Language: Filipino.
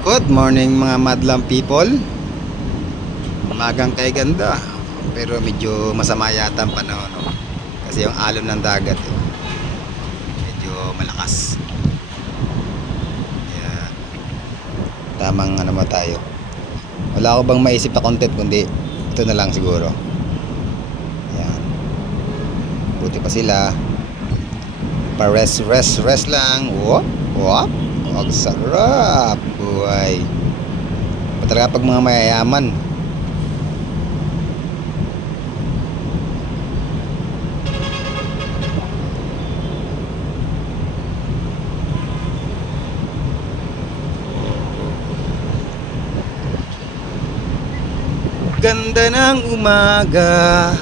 Good morning mga madlang people. Umagang kay ganda. Pero medyo masama yata ang panahon, no? Kasi yung alon ng dagat medyo malakas. Kaya tamang ano mo tayo. Wala ako bang maisip na content kundi ito na lang siguro. Yan. Buti pa sila. Rest lang. Wop, wop. Ang sarap. Buhay. Talaga pag mga mayayaman. Ganda ng umaga.